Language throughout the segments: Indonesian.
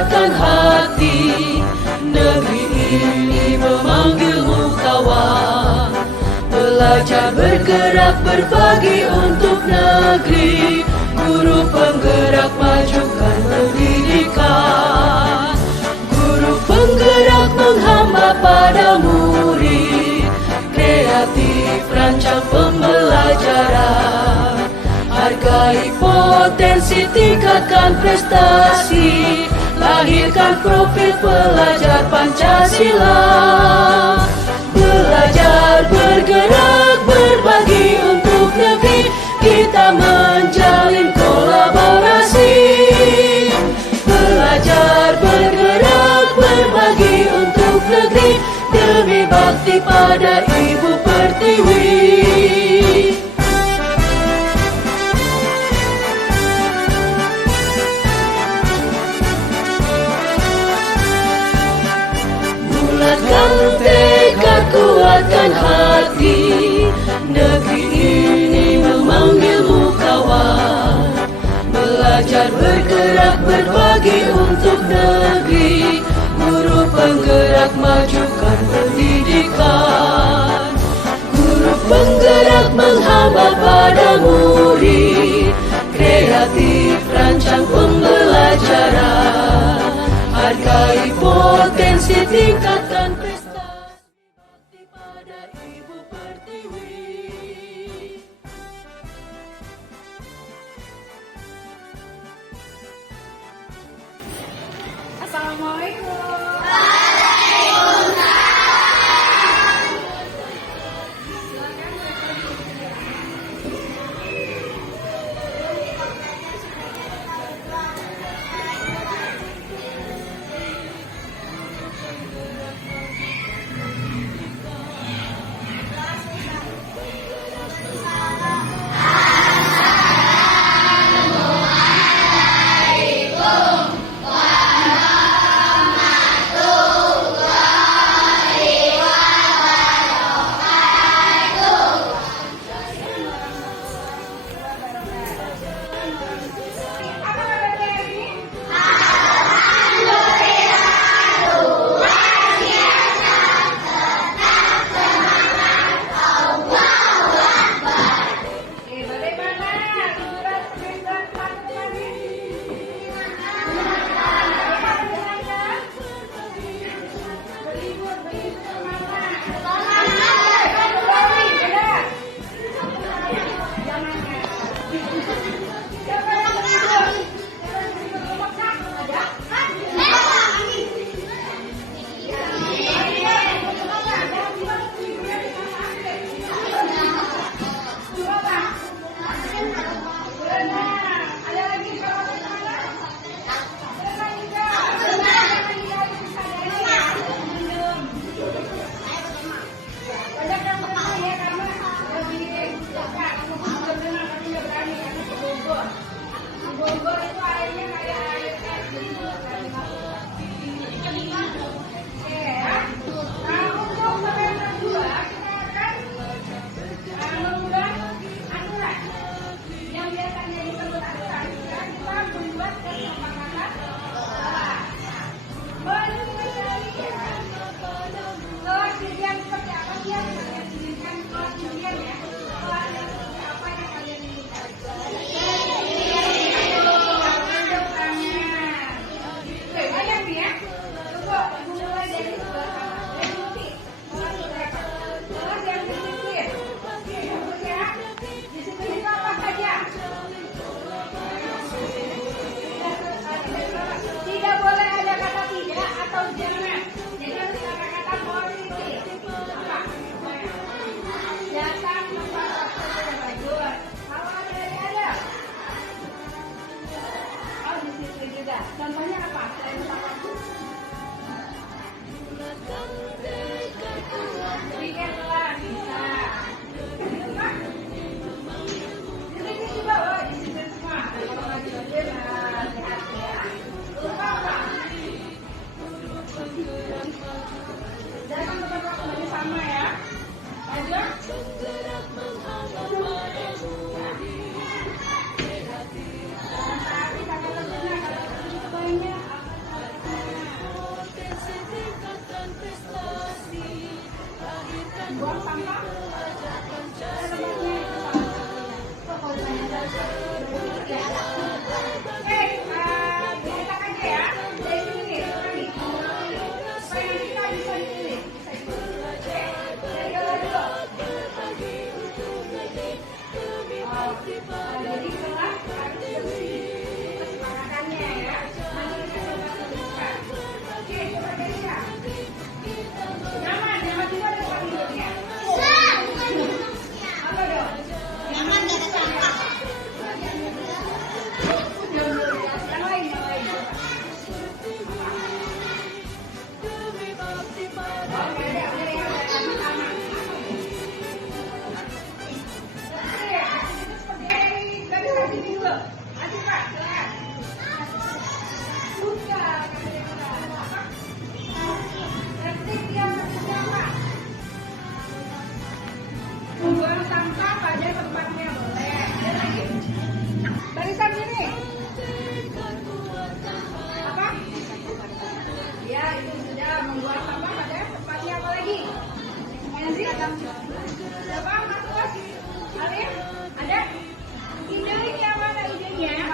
kuatkan hati. Negeri ini memanggilmu kawan. Belajar bergerak berbagi untuk negeri. Guru penggerak majukan pendidikan. Guru penggerak menghamba pada murid. Kreatif rancang pembelajaran. Hargai potensi, tingkatkan prestasi. Lahirkan profil pelajar Pancasila. Belajar, bergerak, berbagi untuk negeri. Kita menjalin kolaborasi. Belajar, bergerak, berbagi untuk negeri. Demi bakti pada Ibu Pertiwi. Bulatkan tekad, kuatkan hati. Negeri ini memanggilmu kawan. Belajar, bergerak, berbagi untuk negeri. Guru penggerak majukan pendidikan. Guru penggerak menghamba pada murid. Kreatif rancang pembelajaran. Hargai potensi, tingkatkan prestasi. Bakti pada Ibu Pertiwi. Assalamualaikum. Coba satu lagi. Alif, ada? Idenya mana idenya?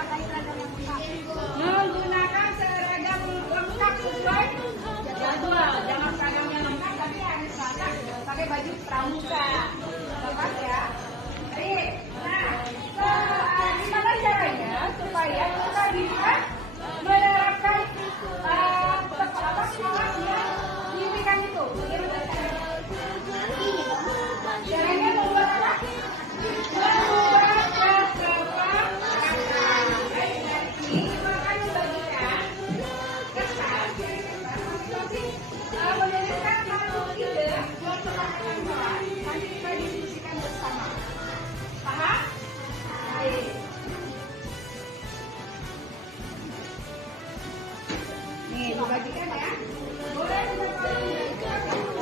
Menggunakan seragam lengkap sesuai jadwal. Jangan seragamnya lengkap tapi harus seragam pakai baju pramuka. Lepas ya. Baik. Nah, gimana caranya supaya kita bisa menerapkan semangat yang diimpikan itu? Bagaimana caranya? Caranya membuat apa? Membuat catatan. Baik, nanti kita akan membagikan kertas. Menuliskan satu ide buat semangat kelas. Nanti kita diskusikan bersama. Paham? Baik. Nih, dibagikan ya. Boleh warnanya dibagiin.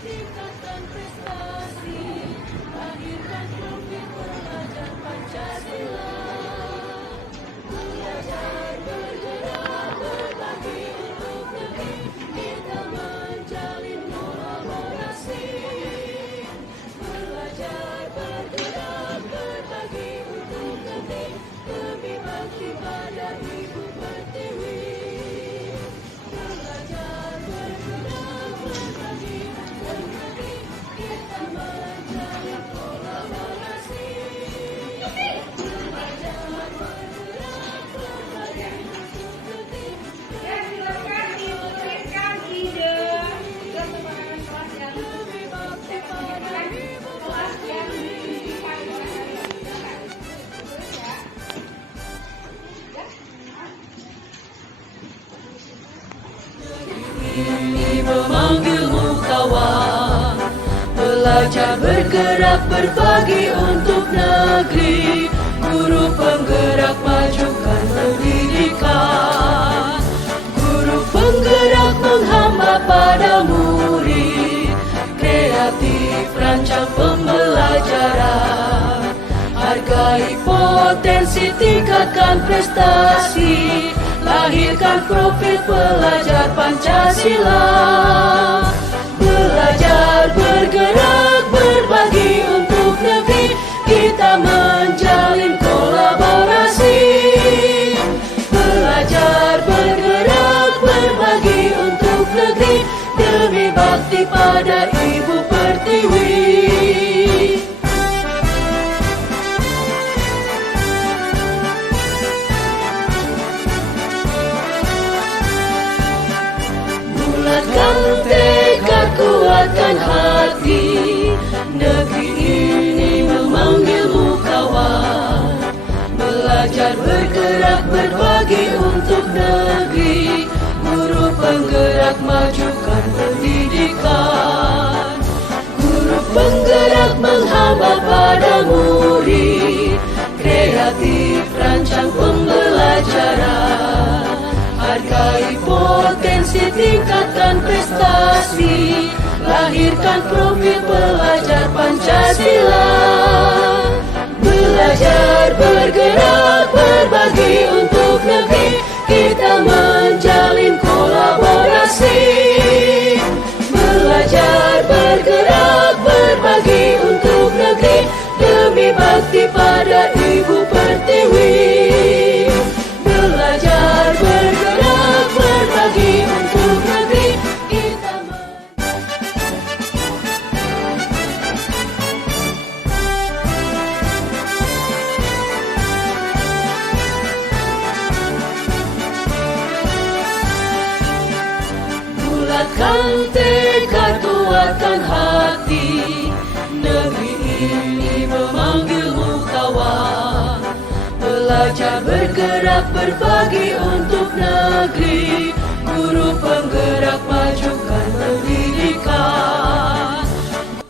Tingkatan prestasi, lahirkan profil pelajar Pancasila. Belajar bergerak berbagi untuk negeri, kita menjalin kolaborasi. Belajar bergerak berbagi untuk negeri, demi bakti pada Ibu Pertiwi. Belajar bergerak berbagi untuk negeri, kita menjalin kolaborasi. Belajar bergerak berbagi untuk negeri. Dan silakan dituliskan ide ke semangat kelas yang Demi bakti pada Ibu kelas yang diimpikan. ini memanggilmu kawan, belajar bergerak berbagi untuk negeri, guru penggerak majukan pendidikan, guru penggerak menghamba pada murid, kreatif rancang pembelajaran, hargai potensi tingkatkan prestasi, lahirkan profil pelajar Pancasila. Belajar bergerak berbagi untuk negeri, kita menjalin kolaborasi. Belajar bergerak berbagi untuk negeri, demi bakti pada Ibu Pertiwi. Bulatkan tekad, kuatkan hati, negeri ini memanggilmu kawan. Belajar bergerak berbagi untuk negeri, guru penggerak majukan pendidikan, guru penggerak menghamba pada murid, kreatif rancang pembelajaran, hargai potensi tingkatkan prestasi, lahirkan profil pelajar Pancasila. Belajar bergerak berbagi untuk negeri, kita menjalin kolaborasi. Belajar bergerak berbagi untuk negeri, demi bakti pada Ibu Pertiwi. Belajar bergerak berbagi untuk negeri, kita bulatkan tekad, kuatkan hati, negeri ini memanggilmu kawan. Belajar bergerak berbagi untuk negeri, guru penggerak majukan pendidikan,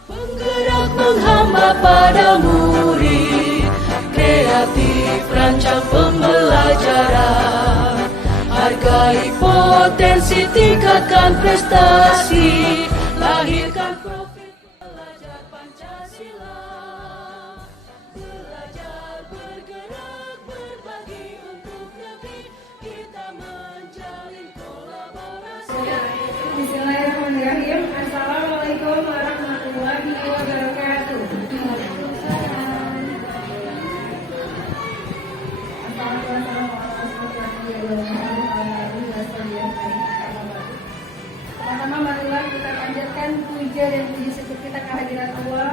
penggerak menghamba pada murid, rancang pembelajaran. Hargai potensi, tingkatkan prestasi, lahirkan profil belajar Pancasila. Belajar, bergerak, berbagi untuk negeri, kita menjalin kolaborasi. Bismillahirrahmanirrahim. Assalamualaikum warahmatullahi wabarakatuh. Pertama, marilah kita panjatkan puja dan puji syukur kita kehadiran Allah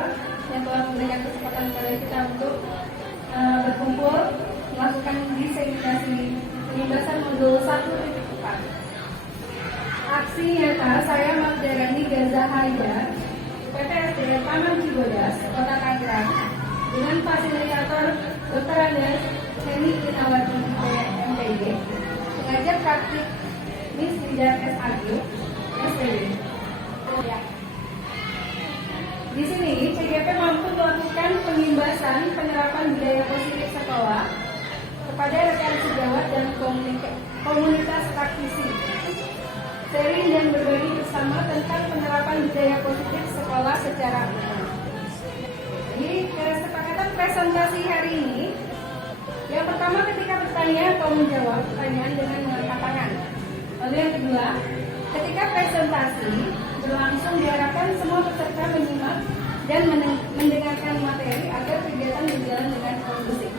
yang telah memberikan kesempatan kepada kita untuk berkumpul melakukan diseminasi penyembasan modul 1.4. Aksi nyata saya Magdarani Gazahaya, PTSD Taman Cibodas, Kota Tangerang, dengan fasilitator Dr. Andes Heni Inawati MPD, pengajar praktik Miss Lidah SAG, SPD. Di sini CGP mampu melakukan pengimbasan penerapan budaya positif sekolah kepada rekan sejawat dan komunitas praktisi, sharing dan berbagi bersama tentang penerapan budaya positif sekolah secara umum. Jadi kesepakatan presentasi hari ini, yang pertama ketika bertanya atau menjawab pertanyaan dengan mengangkat tangan. Lalu yang kedua, ketika presentasi berlangsung diharapkan semua peserta menyimak dan mendengarkan materi agar kegiatan berjalan dengan kondusif.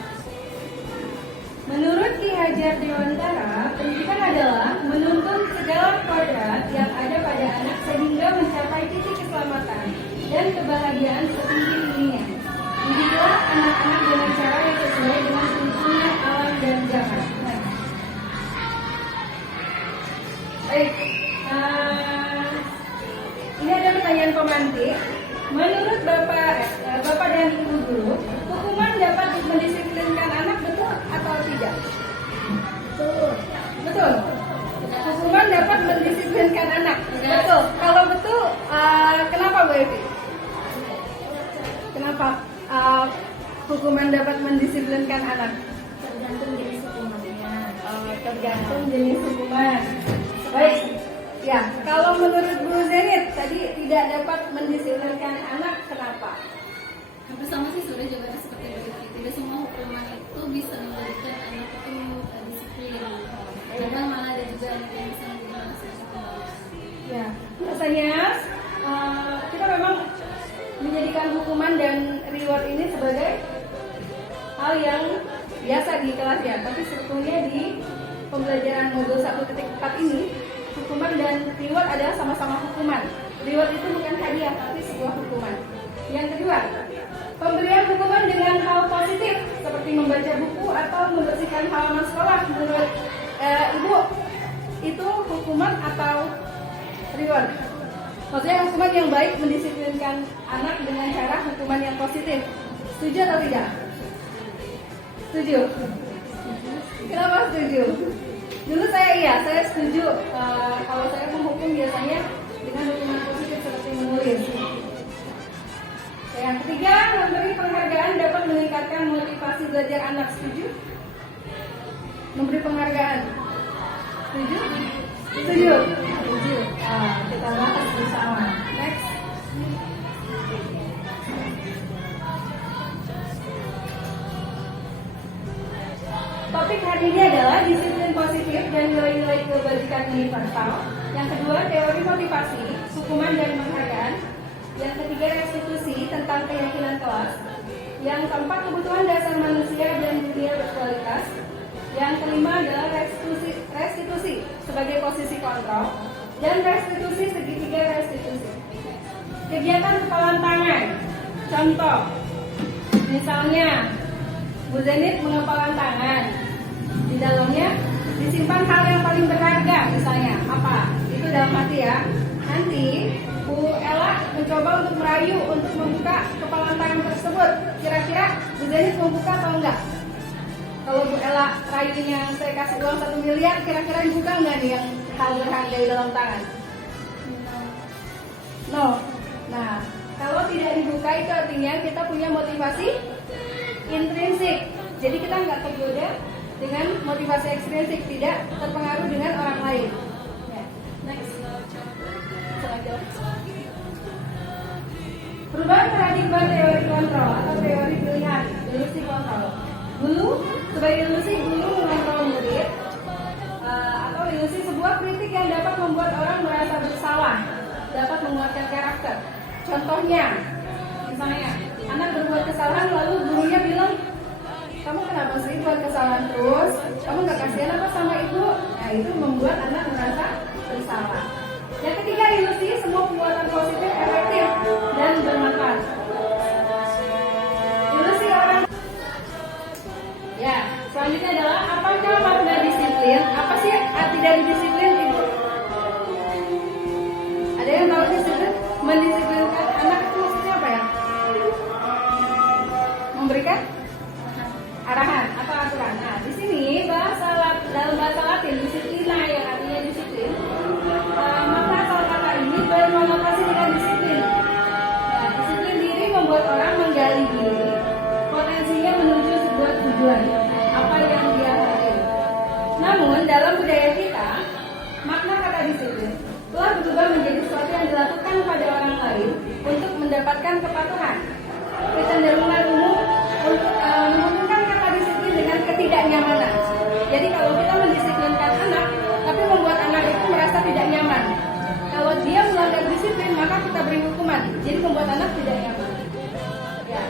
Menurut Ki Hajar Dewantara, pendidikan adalah menuntun segala kodrat yang ada pada anak sehingga mencapai titik keselamatan dan kebahagiaan setinggi-tingginya. Didiklah anak-anak dengan cara yang sesuai dengan tuntunan alam dan zaman. Baik, ini ada pertanyaan pemantik. Menurut Bapak dan Ibu Guru, hukuman dapat mendisiplinkan anak, betul atau tidak? Betul. Betul. Hukuman dapat mendisiplinkan anak. Betul. Kalau betul, kenapa Bu Evi? Kenapa hukuman dapat mendisiplinkan anak? Tergantung jenis hukumannya. Tergantung jenis hukuman. Baik. Ya, kalau menurut Bu Zenit tadi tidak dapat mendisiplinkan anak, kenapa? Hampir sama sih sebenarnya jawabannya seperti itu. Tidak semua hukuman itu bisa memberikan anak itu disiplin. Kadang malah ada juga anak yang bisa menjadi masalah. Ya, rasanya kita memang menjadikan hukuman dan reward ini sebagai hal yang biasa di kelas ya. Tapi sebetulnya di pembelajaran modul 1.4 ini, hukuman dan reward adalah sama-sama hukuman. Reward itu bukan hadiah, tapi sebuah hukuman. Yang kedua, pemberian hukuman dengan hal positif seperti membaca buku atau membersihkan halaman sekolah. Menurut Ibu, itu hukuman atau reward? Maksudnya hukuman yang baik mendisiplinkan anak dengan cara hukuman yang positif. Setuju atau tidak? Setuju. Kenapa setuju? Dulu saya setuju. Kalau saya menghukum biasanya dengan hukuman positif seperti menulis. Yang ketiga, memberi penghargaan dapat meningkatkan motivasi belajar anak. Setuju? Memberi penghargaan. Setuju? Setuju. Setuju. Kita bahas bersama. Next. Topik hari ini adalah disiplin positif dan nilai-nilai kebajikan universal. Yang kedua, teori motivasi, hukuman dan penghargaan. Yang ketiga, restitusi tentang keyakinan kelas. Yang keempat, kebutuhan dasar manusia dan dunia berkualitas. Yang kelima adalah restitusi sebagai posisi kontrol. Dan restitusi segitiga restitusi. Kegiatan kepalan tangan. Contoh, misalnya Bu Zenit mengepalan tangan. Di dalamnya disimpan hal yang paling berharga, misalnya apa? Itu dalam hati ya. Nanti Bu Ella mencoba untuk merayu untuk membuka kepalan tangan tersebut. Kira-kira Bu Zenit membuka atau enggak? Kalau Bu Ella rayunya saya kasih uang 1 miliar, kira-kira dibuka enggak nih yang hal berharga di dalam tangan? No. Nah, kalau tidak dibuka itu artinya kita punya motivasi intrinsik. Jadi kita nggak tergoda dengan motivasi ekstrinsik, tidak terpengaruh dengan orang lain. Ya. Next. Selanjutnya. Perubahan paradigma teori kontrol atau teori pilihan, ilusi kontrol. Dulu, sebagai ilusi guru mengontrol murid, atau ilusi sebuah kritik yang dapat membuat orang merasa bersalah, dapat menguatkan karakter. Contohnya, misalnya, anak berbuat kesalahan lalu gurunya bilang, kamu kenapa sih buat kesalahan terus? Kamu gak kasihan apa sama ibu? Nah, itu membuat anak merasa bersalah. Yang ketiga, ilusi semua perbuatan positif efektif dan bermanfaat. Ilusi orang. Ya, selanjutnya adalah apakah makna disiplin? Apa sih arti dari disiplin, Ibu? Ada yang tahu disiplin? Mendisiplinkan anak itu maksudnya apa ya? Memberikan arahan atau aturan. Nah, di sini dalam bahasa Latin disiplina yang artinya disiplin. Maka asal kata ini berkonotasi dengan disiplin. Nah, disiplin diri membuat orang menggali diri, potensinya menuju sebuah tujuan apa yang dia hargai. Namun dalam budaya kita, makna kata disiplin telah berubah menjadi sesuatu yang dilakukan pada orang lain untuk mendapatkan kepatuhan. Kecenderungan umum untuk menghubungkan kata disiplin dengan ketidaknyamanan. Jadi kalau kita mendisiplinkan anak, tapi membuat anak itu merasa tidak nyaman. Kalau dia melanggar disiplin, maka kita beri hukuman. Jadi membuat anak tidak nyaman. Ya,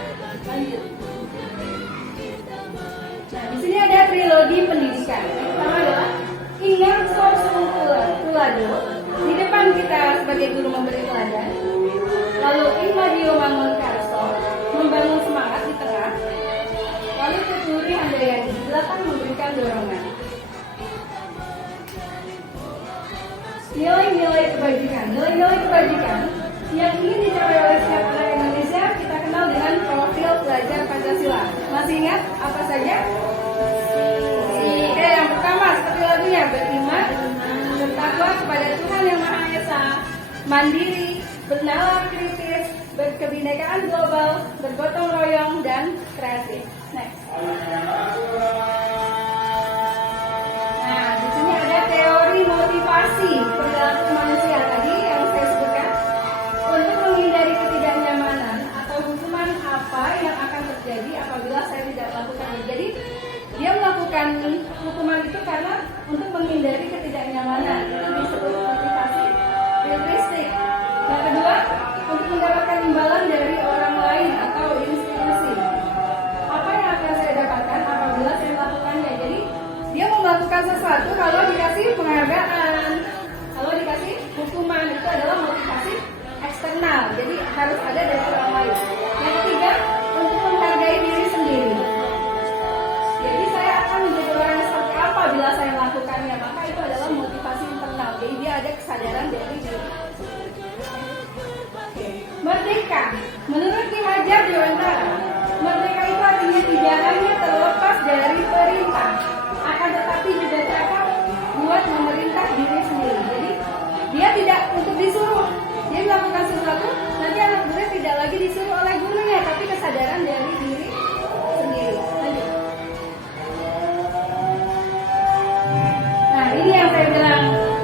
lanjut. Nah, di sini ada trilogi pendidikan. Yang pertama adalah ingat source tulado. Di depan kita sebagai guru memberi teladan. Lalu Imadio Mangun Karso, membangun semangat di tengah. Lalu Tuturi Handayani di belakang memberikan dorongan. Nilai-nilai kebajikan. Nilai-nilai kebajikan yang ingin dicapai oleh setiap anak Indonesia kita kenal dengan profil pelajar Pancasila. Masih ingat apa saja? Oke, yang pertama seperti lagunya, beriman, bertakwa kepada Tuhan Yang Maha Esa, mandiri, bernalar kritis, berkebinekaan global, bergotong royong, dan kreatif. Next. Nah, di sini ada teori motivasi perilaku manusia tadi yang saya sebutkan untuk menghindari ketidaknyamanan atau hukuman apa yang akan terjadi apabila saya tidak melakukannya. Jadi dia melakukan hukuman itu karena untuk menghindari ketidaknyamanan. Itu disebut motivasi heuristik. Yang kedua, untuk mendapatkan imbalan dari orang lain atau institusi. Apa yang akan saya dapatkan apabila saya melakukannya? Jadi dia mau melakukan sesuatu kalau dikasih penghargaan, kalau dikasih hukuman, itu adalah motivasi eksternal. Jadi harus ada dari orang lain. Yang ketiga, untuk menghargai diri sendiri. Jadi saya akan menjadi orang yang seperti apa bila saya melakukannya, maka itu adalah motivasi internal. Jadi dia ada kesadaran dari diri. Merdeka, menurut Ki Hajar Dewantara, merdeka itu artinya tidak hanya terlepas dari perintah, akan tetapi juga dapat buat memerintah diri sendiri. Jadi dia tidak untuk disuruh, dia melakukan sesuatu, nanti anak murid tidak lagi disuruh oleh gurunya, tapi kesadaran dari diri sendiri. Lanjut. Nah, ini yang saya bilang,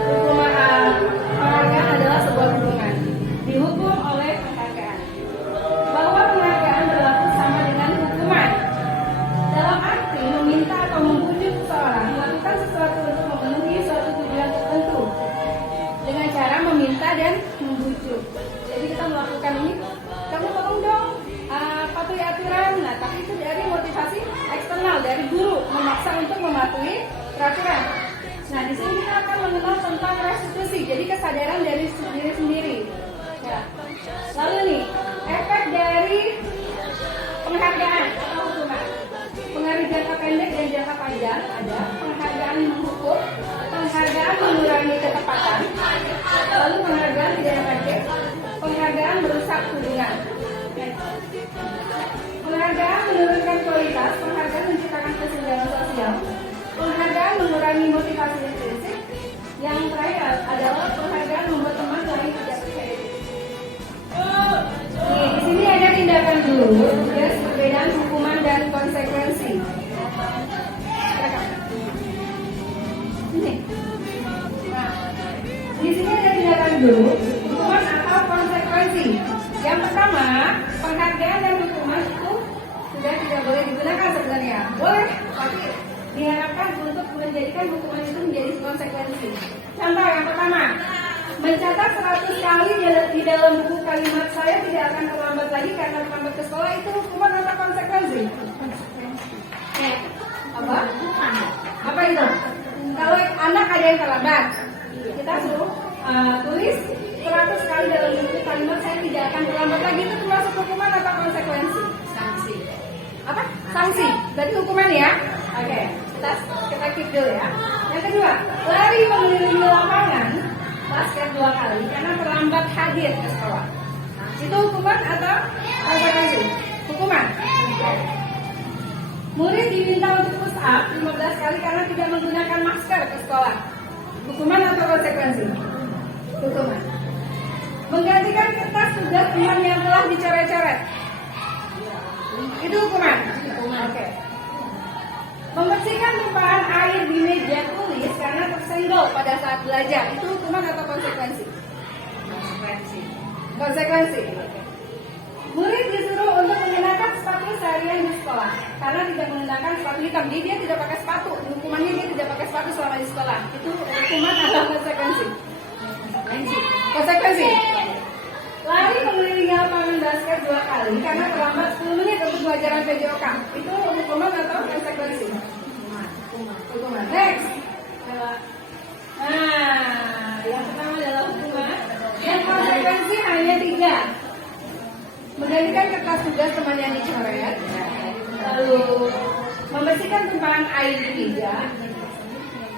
hukuman penghargaan adalah sebuah hubungan. Dihukum oleh penghargaan. Bahwa penghargaan berlaku sama dengan hukuman. Dalam arti meminta atau membujuk seseorang melakukan sesuatu untuk memenuhi suatu tujuan tertentu dengan cara meminta dan membujuk. Jadi kita melakukan ini, kamu tolong dong patuhi aturan. Nah, tapi itu dari motivasi eksternal dari guru memaksa untuk mematuhi peraturan. Nah, di sini kita akan mengenal tentang restitusi. Jadi kesadaran dari diri sendiri. Ya. Lalu nih, efek dari penghargaan atau hukuman. Pengaruh jangka pendek dan jangka panjang ada penghargaan menghukum, penghargaan mengurangi ketepatan, lalu penghargaan tidak efektif, penghargaan merusak hubungan. Penghargaan menurunkan kualitas, penghargaan menciptakan kesenjangan sosial, penghargaan mengurangi motivasi intrinsik, yang terakhir adalah penghargaan membuat teman saling tidak percaya diri. Nih, di sini ada tindakan dulu, ya, perbedaan hukuman dan konsekuensi. konsekuensi. Yang pertama, penghargaan dan hukuman itu sudah tidak boleh digunakan sebenarnya. Boleh, tapi diharapkan untuk menjadikan hukuman itu menjadi konsekuensi. Contoh yang pertama, mencatat 100 kali di dalam buku kalimat saya tidak akan terlambat lagi karena terlambat ke sekolah, itu hukuman atau konsekuensi? Apa? Apa itu? Kalau anak ada yang terlambat, kita suruh tulis 100 kali dalam buku kalimat saya tidak akan terlambat lagi, itu termasuk hukuman atau konsekuensi? Sanksi. Apa? Sanksi. Berarti hukuman ya? Oke. Kita keep dulu ya. Yang kedua, lari mengelilingi lapangan basket 2 kali karena terlambat hadir ke sekolah. Itu hukuman atau konsekuensi? Hukuman. Murid diminta untuk push up 15 kali karena tidak menggunakan masker ke sekolah. Hukuman atau konsekuensi? Hukuman. Menggantikan kertas tugas teman yang telah dicoret-coret. Itu hukuman. Oke. Membersihkan tumpahan air di meja tulis karena tersenggol pada saat belajar. Itu hukuman atau konsekuensi? Konsekuensi. Konsekuensi. Murid disuruh untuk mengenakan sepatu seharian di sekolah karena tidak menggunakan sepatu hitam. Jadi dia tidak pakai sepatu. Hukumannya dia tidak pakai sepatu selama di sekolah. Itu hukuman atau konsekuensi? Konsekuensi. Konsekuensi. Lari mengelilingi lapangan basket 2 kali karena terlambat 10 menit untuk pelajaran PJOK. Itu hukuman atau konsekuensi? Hukuman. Next. Nah, yang pertama adalah hukuman. Yang konsekuensi hanya 3. Menggantikan kertas tugas teman yang dicoret, lalu membersihkan tumpahan air di meja,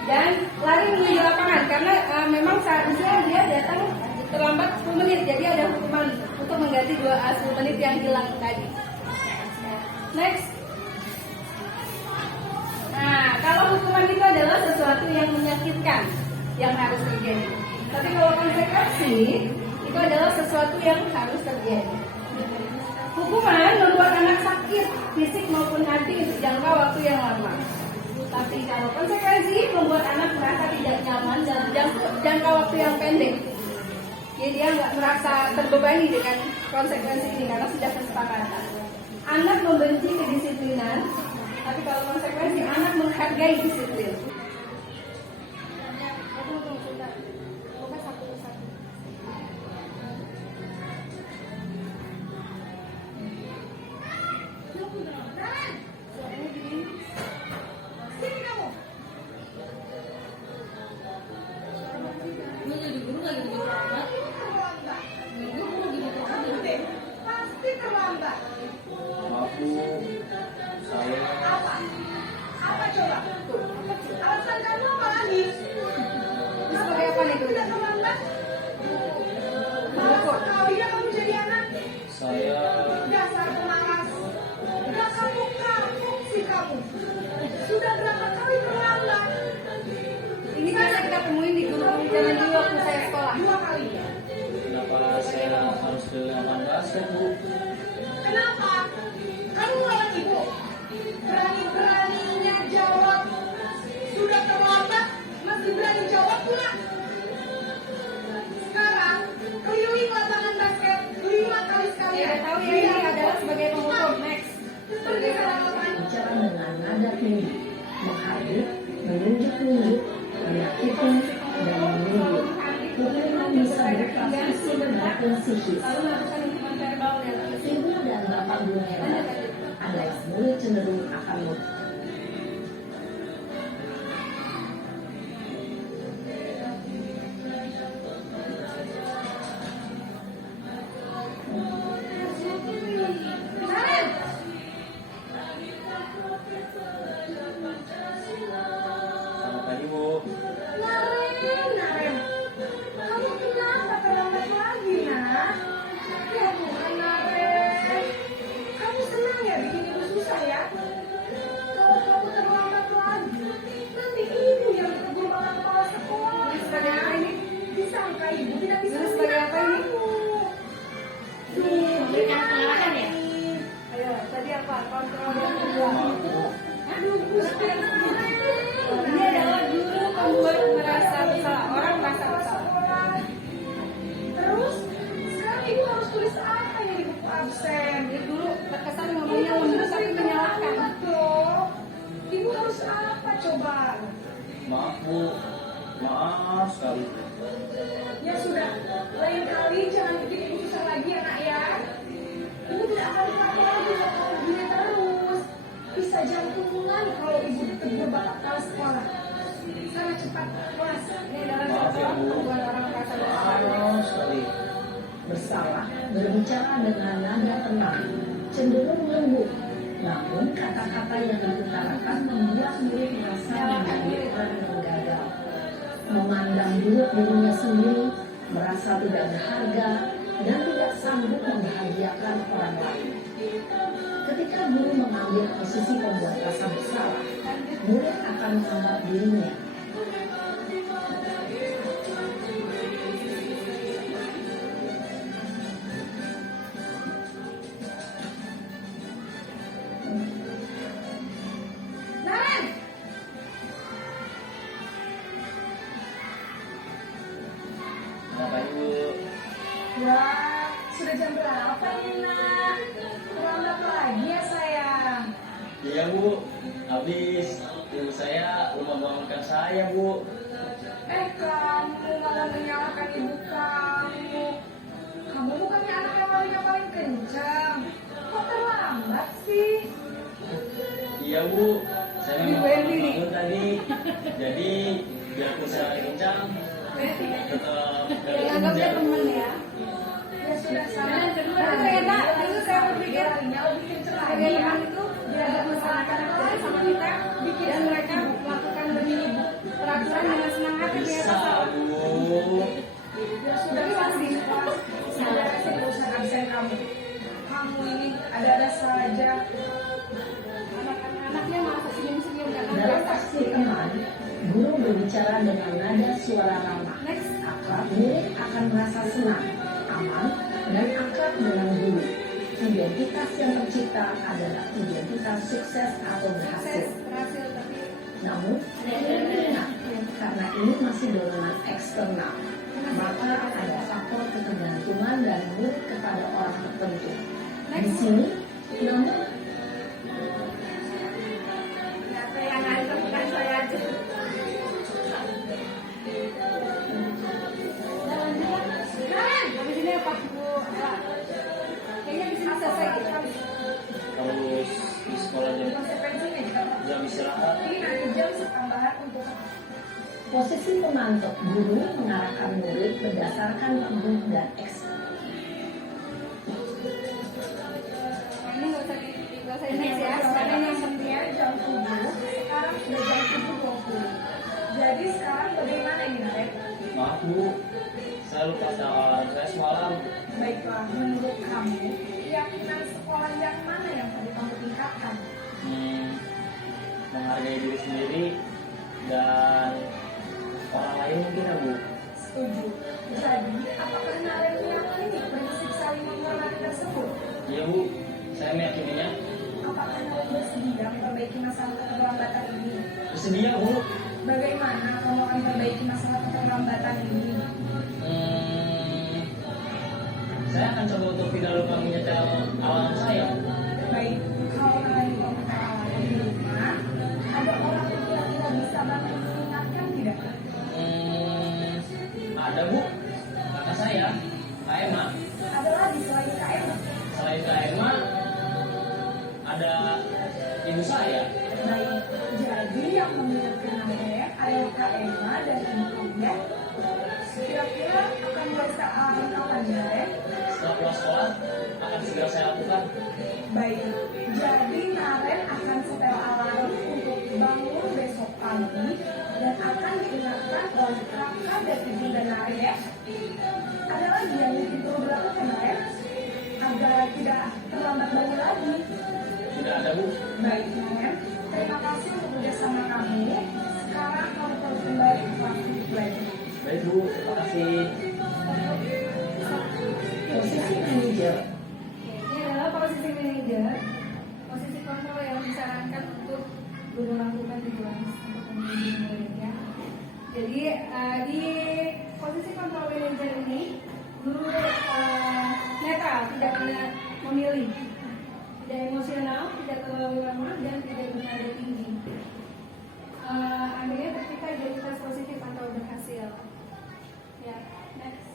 dan lari menuju lapangan karena memang seharusnya dia datang terlambat 10 menit, jadi ada hukuman untuk mengganti 10 menit yang hilang tadi. Next. Nah, kalau hukuman itu adalah sesuatu yang menyakitkan yang harus terjadi, tapi kalau konsekuensi itu adalah sesuatu yang harus terjadi. Hukuman membuat anak sakit fisik maupun hati untuk jangka waktu yang lama. Tapi kalau konsekuensi membuat anak merasa tidak nyaman dalam jangka waktu yang pendek. Jadi dia nggak merasa terbebani dengan konsekuensi ini karena sudah kesepakatan. Anak membenci kedisiplinan, tapi kalau konsekuensi anak menghargai disiplin. Sudah berapa kali terlambat? Ini biasa kita temuin di guru zaman dulu waktu saya sekolah. 2 kali. Kenapa saya harus ke lapangan basket, Bu? Kenapa? Kamu lawan ibu. Berani-beraninya jawab. Sudah terlambat, masih berani jawab pula. Sekarang keliling lapangan basket 5 kali sekali. Ya, tahu ya, ini adalah sebagai penghukum. Next. Pergi ke lapangan. Bicara dengan nada tinggi, menghardik, menunjuk nunjuk, menyakitkan, dan menyinggung. Hukuman bisa berproses sebenarnya dan psikis. Ibu dan bapak guru hebat adalah murid cenderung akan Selamat pagi, Bu. Naren, kamu kenapa terlambat lagi, nak? Ya bukan, Naren. Kamu senang ya bikin ibu susah ya? absen. Jadi dulu terkesan ngomongnya lembut tapi menyalahkan. Loh, ibu harus apa coba? Maaf Bu, maaf sekali. Ya sudah, lain kali jangan bikin ibu susah lagi ya nak ya. Ibu tidak akan pakai lagi kalau begini terus. Bisa jantungan kalau ibu ditegur bapak kepala sekolah. Sana cepat kelas. Ini dalam Maaf ya, Bu. perempuan orang merasa bersalah. Maaf sekali. Bersalah berbicara dengan nada tenang, cenderung lembut. Namun kata-kata yang diutarakan membuat murid merasa menjadi orang yang gagal. Memandang buruk dirinya sendiri, merasa tidak berharga, dan tidak sanggup membahagiakan orang lain. Ketika guru mengambil posisi pembuat rasa bersalah, murid akan menganggap dirinya Nan, Kenapa Ibu? wah, sudah jam berapa nih nak? Terlambat lagi ya sayang. Iya Bu, habis ibu saya membangunkan saya Bu. Kamu malah menyalahkan ibu kamu. Kamu bukannya anak yang paling kencang. Kok terlambat sih? Iya Bu, saya Ibu memang Evi nih. bangun tadi. Jadi biarpun saya lagi kencang, tetap dari Anggapnya kencang. temen ya. Ya sudah sama. Nah, enak. Itu saya berpikir lebih kencang lagi ya. Itu biar ada masyarakat yang lain sama kita. Bikin mereka melakukan begini peraturan dengan semangat ya. Bisa Bu. Ya sudah pasti. Sadar sih urusan absen kamu. Kamu ini ada-ada saja. Anak-anaknya malah senyum-senyum karena dalam biasa. aksi teman, guru berbicara dengan nada suara ramah. Next. Akrab, murid akan merasa senang, aman, dan akrab dengan guru. Identitas yang tercipta adalah identitas sukses atau berhasil. Berhasil tapi Namun, ingat, karena ini masih dorongan eksternal, maka ada faktor ketergantungan dari murid kepada orang tertentu. Di sini, namun ternyata yang nganter bukan saya aja. Jalan, habis ini apa Bu? Kayaknya bisa selesai kita. Harus di sekolah Konsekuensinya kita jam istirahat. ini nanti jam tambahan untuk posisi pemantau guru mengarahkan murid berdasarkan tubuh dan ekspresi. ini nggak usah ini ya. Sekarang yang pentingnya jam 7. Sekarang sudah jam 7.20. Jadi sekarang bagaimana ini Narek? Maaf Bu, saya lupa alarm saya semalam. Baiklah, menurut kamu keyakinan sekolah yang mana yang tadi kamu tingkatkan? Menghargai diri sendiri dan orang lain mungkin ya Bu. Setuju. Jadi, apakah Narek meyakini prinsip saling menghormati tersebut? Iya Bu, saya meyakininya. Apakah Narek bersedia memperbaiki masalah keterlambatan ini? Bersedia Bu. Bagaimana kamu akan memperbaiki masalah keterlambatan ini? Saya akan coba untuk tidak lupa menyetel alarm saya. Baik, kalau kalian meminta alarm di rumah, ada orang yang kira-kira bisa bantu mengingatkan tidak? Ada Bu, kakak saya, Kak Emma. Ada lagi selain KM? Selain Kak Emma, ada ibu saya. Baik, jadi yang mengingatkan Narek adalah Kak Emma dan Ibu kamu. Kira-kira akan mulai saat kapan Narek? Setelah pulang sekolah, akan segera saya lakukan. Baik, jadi Naren akan setel alarm untuk bangun besok pagi dan akan diingatkan oleh kakak dan ibu dan Naren ya. Ada lagi yang mungkin perlu dilakukan Naren agar tidak terlambat bangun lagi. Tidak ada Bu. Baik Naren, terima kasih untuk kerjasama kamu. Sekarang kamu harus kembali ke kelas lagi. Baik Bu, terima kasih. Posisi manajer Ini adalah posisi manajer, posisi kontrol yang disarankan untuk guru lakukan di kelas untuk membimbing murid ya. Jadi di posisi kontrol manajer ini guru netral, memilih. Tidak emosional, tidak terlalu lama, dan tidak bernada tinggi. Akhirnya ketika identitas positif atau berhasil. Ya, next.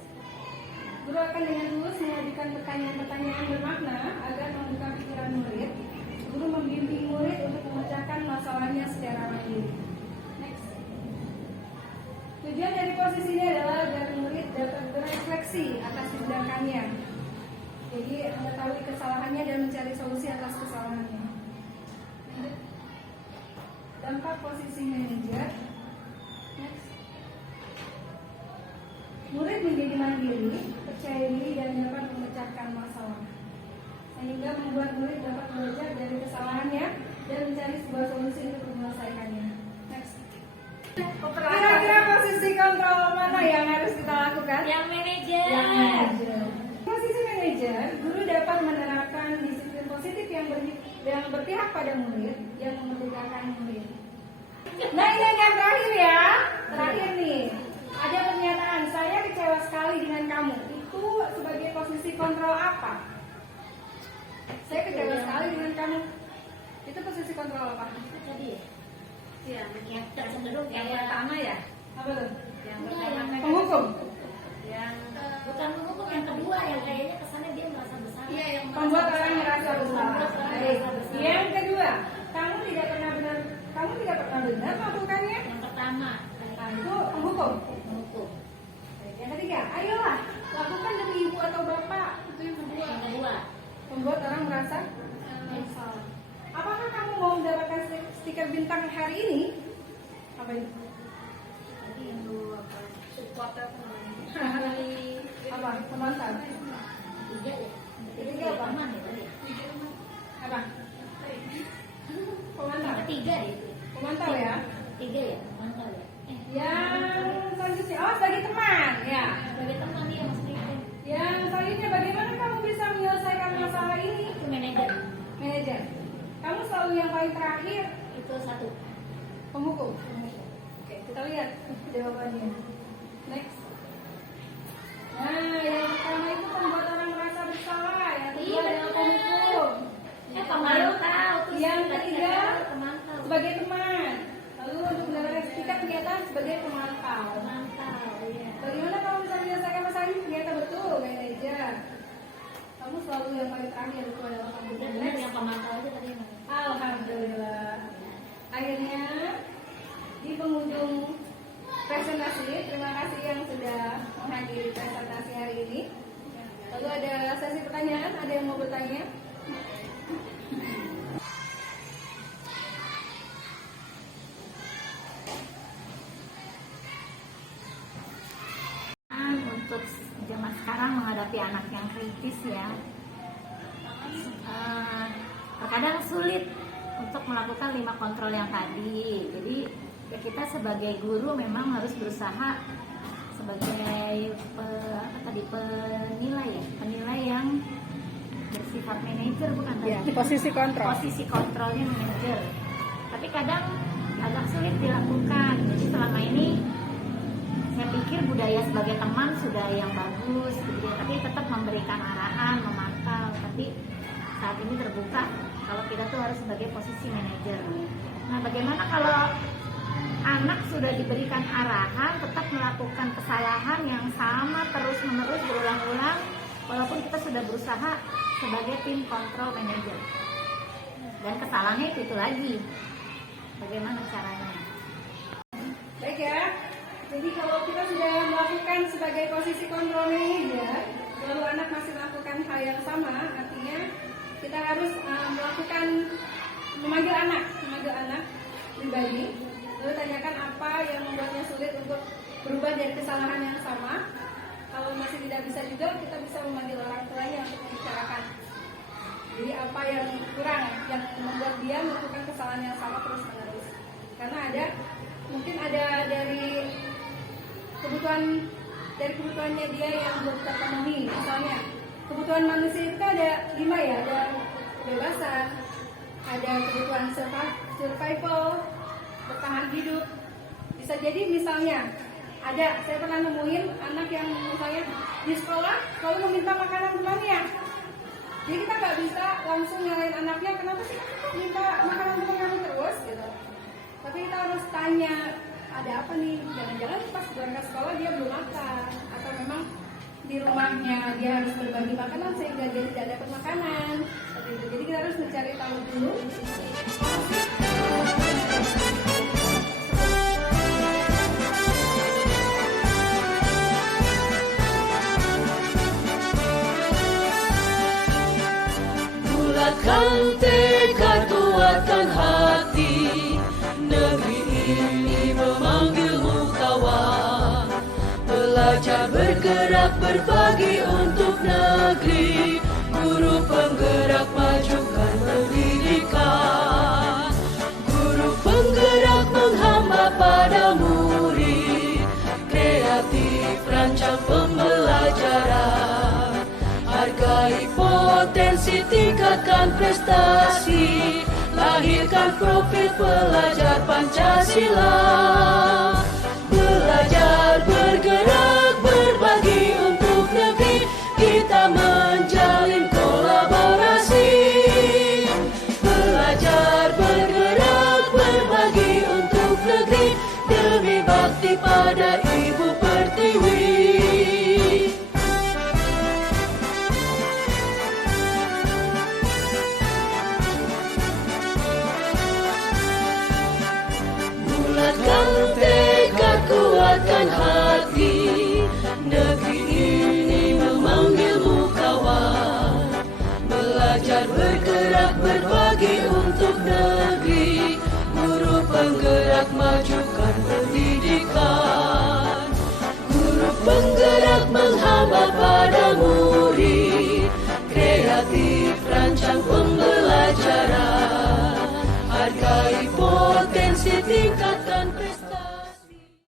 Guru akan dengan tulus mengajukan pertanyaan-pertanyaan bermakna agar membuka pikiran murid. Guru membimbing murid untuk memecahkan masalahnya secara mandiri. Next. Tujuan dari posisi ini adalah agar murid dapat berefleksi atas tindakannya. Jadi mengetahui kesalahannya dan mencari solusi atas kesalahannya. Dampak posisi manajer. Next. Murid menjadi mandiri, percaya diri dan dapat memecahkan masalah, sehingga membuat murid dapat belajar dari kesalahannya dan mencari sebuah solusi untuk menyelesaikannya. Next. Kira-kira posisi kontrol mana yang harus kita lakukan? Yang manajer. Yang manajer. Posisi manajer, guru dapat menerapkan disiplin positif yang berpihak pada murid, yang memerdekakan murid. Nah, ini yang terakhir ya. Terakhir nih. Ada pernyataan, saya kecewa sekali dengan kamu. Itu sebagai posisi kontrol apa? Saya kecewa sekali dengan kamu. Itu posisi kontrol apa? Tadi ya, yang cenderung Yang kayak pertama ya, Apa tuh? yang Enggak, pertama yang kan Penghukum. yang bukan menghukum, yang kedua yang kayaknya kesannya dia merasa bersalah. iya yang Membuat orang merasa bersalah. Membuat orang Baik. merasa bersalah. Yang kedua, kamu tidak pernah benar melakukannya. Yang pertama Nah, itu penghukum. menghukum. Baik. Yang ketiga, ayolah lakukan demi ibu atau bapak. Itu yang kedua. Yang kedua Membuat orang merasa bersalah. Apakah kamu mau mendapatkan stiker bintang hari ini? Apa itu? tadi yang dua apa? support apa namanya? Apa? Pemantau. Tiga ya. Ketiga apa? Aman ya tadi. Apa? Pemantau. Yang ketiga ya. Pemantau ya. Tiga ya. Mantap ya. Yang selanjutnya, oh sebagai teman ya. Sebagai teman dia maksudnya itu. Yang selanjutnya, bagaimana kamu bisa menyelesaikan masalah ini? Itu manajer. Manajer, kamu selalu yang paling terakhir. Itu satu. Penghukum. Oke, kita lihat jawabannya. Next. Nah, yang pertama itu membuat orang merasa bersalah. Yang kedua Iya, adalah betul. penghukum. Pemantau. Terus Yang tadi ketiga, kata pemantau. sebagai teman. Lalu untuk mendapatkan stiker ternyata sebagai pemantau. Pemantau. Iya. Bagaimana kamu bisa menyelesaikan masalah ini? Ternyata betul, manajer. Kamu selalu yang paling terakhir, itu adalah kamu. Udah benar yang pemantau aja tadi. Alhamdulillah. Akhirnya di penghujung presentasi, terima kasih yang sudah menghadiri presentasi hari ini. Lalu ada sesi pertanyaan, ada yang mau bertanya? Untuk zaman sekarang menghadapi anak yang kritis ya, terkadang sulit untuk melakukan 5 kontrol yang tadi. Jadi ya kita sebagai guru memang harus berusaha sebagai penilai yang bersifat manajer, bukan tadi? Ya, posisi kontrol. Posisi kontrolnya manajer. Tapi kadang agak sulit dilakukan. Jadi selama ini saya pikir budaya sebagai teman sudah yang bagus gitu ya, tapi tetap memberikan arahan, memantau. Tapi saat ini terbuka kalau kita tuh harus sebagai posisi manajer. Nah, bagaimana kalau anak sudah diberikan arahan tetap melakukan kesalahan yang sama terus-menerus berulang-ulang walaupun kita sudah berusaha sebagai tim kontrol manajer. Dan kesalahannya itu lagi. Bagaimana caranya? Baik ya. Jadi kalau kita sudah melakukan sebagai posisi kontrol manager, lalu anak masih melakukan hal yang sama, artinya kita harus memanggil anak pribadi, lalu tanyakan apa yang membuatnya sulit untuk berubah dari kesalahan yang sama. Kalau masih tidak bisa juga, kita bisa memanggil orang tuanya untuk membicarakan. Jadi apa yang kurang, yang membuat dia melakukan kesalahan yang sama terus-menerus. Karena mungkin ada dari kebutuhannya dia yang belum terpenuhi. Misalnya kebutuhan manusia itu ada 5 ya, ada kebebasan, ada kebutuhan survival, bertahan hidup. Bisa jadi misalnya saya pernah nemuin anak yang misalnya di sekolah selalu meminta makanan temannya. Jadi kita nggak bisa langsung nyalain anaknya, kenapa sih kamu kok minta makanan teman kami terus gitu. Tapi kita harus tanya, ada apa nih? Jangan-jangan pas berangkat sekolah dia belum makan, atau memang di rumahnya dia harus berbagi makanan sehingga dia tidak dapat makanan. Seperti itu. Jadi kita harus mencari tahu dulu. Bulatkan tekad, kuatkan hati, negeri ini memanggilmu kawan. Belajar bergerak berbagi untuk negeri, guru penggerak majukan pendidikan. Guru penggerak menghamba pada murid, kreatif rancang pembelajaran. Hargai potensi, tingkatkan prestasi, lahirkan profil pelajar Pancasila. Belajar bergerak berbagi untuk negeri, kita menjalin kolaborasi. Belajar bergerak berbagi untuk negeri, demi bakti pada Ibu Pertiwi. Bulatkan tekad, kuatkan hati, negeri ini memanggilmu kawan. Belajar bergerak berbagi untuk negeri, guru penggerak majukan pendidikan. Guru penggerak menghamba pada murid, kreatif